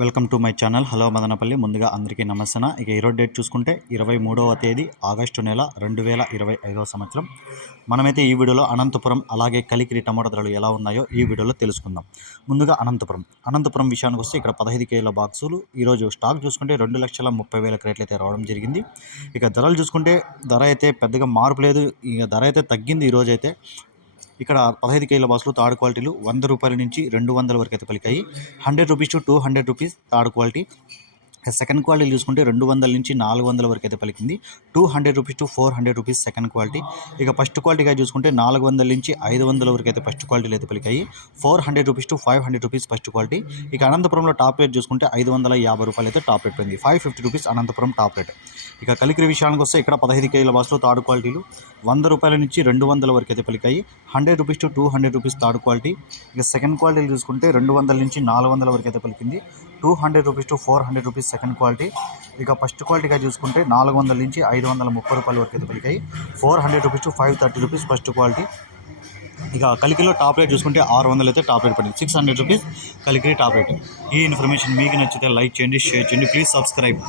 Welcome to my channel. Hello Madanapalle. ముందుగా అందరికీ నమస్తన ఇక ఈరోజు డేట్ చూసుకుంటే ఇరవై మూడవ తేదీ ఆగస్టు నెల రెండు వేల ఇరవై ఐదవ సంవత్సరం. మనమైతే ఈ వీడియోలో అనంతపురం అలాగే కలికిరి టమాటా ధరలు ఎలా ఉన్నాయో ఈ వీడియోలో తెలుసుకుందాం. ముందుగా అనంతపురం. అనంతపురం విషయానికి వస్తే ఇక్కడ పదహైదు కేల బాక్సులు. ఈరోజు స్టాక్ చూసుకుంటే రెండు లక్షల ముప్పై వేల క్రేట్లు అయితే రావడం జరిగింది. ఇక ధరలు చూసుకుంటే ధర అయితే పెద్దగా మార్పు లేదు. ఇక ధర అయితే తగ్గింది ఈరోజు అయితే ఇక్కడ పదహైదు కేజీల బాసులు థర్డ్ క్వాలిటీలు వంద రూపాయల నుంచి రెండు వందల వరకు అయితే పలికాయి. Hundred rupees to two hundred rupees third quality. Second quality చూసుకుంటే రెండు వందల నుంచి నాలుగు వందల వరకు అయితే పలికింది. Two hundred rupees to four hundred rupees second quality. ఇక ఫస్ట్ క్వాలిటీగా చూసుకుంటే నాలుగు వందల నుంచి ఐదు వందల వరకు అయితే ఫస్ట్ క్వాలిటీలు అయితే పలికాయి. Four hundred rupees to five hundred rupees first quality. ఇక అనంతపురంలో టాప్ రేట్ చూసుకుంటే ఐదు వందల యాభై రూపాయలు అయితే టాప్ రేట్ పోయింది. Five fifty rupees Anantapuram top rate. ఇక కలికిరి విషయానికి వస్తే ఇక్కడ పదహైదు కేజీల బాస్లో థర్డ్ క్వాలిటీలు. వంద రూపాయల నుంచి రెండు వందల వరకు అయితే పలికాయి. Hundred rupees to two hundred rupees third quality. ఇక సెకండ్ క్వాలిటీలు చూసుకుంటే రెండు వందల నుంచి నాలుగు వందల వరకు అయితే పలికింది. Two hundred rupees to four hundred rupees second quality. ఇక ఫస్ట్ క్వాలిటీగా చూసుకుంటే నాలుగు వందల నుంచి ఐదు వందల ముప్పై రూపాయల వరకు అయితే పలికాయి. Four hundred rupees to five thirty rupees first quality. ఇక కలికిలో టాప్ రేట్ చూసుకుంటే ఆరు వందలు అయితే టాప్ రేట్ పడింది. Six hundred rupees Kalikiri top rate. ఈ ఇన్ఫర్మేషన్ మీకు నచ్చితే లైక్ చేయండి షేర్ చేయండి. Please subscribe.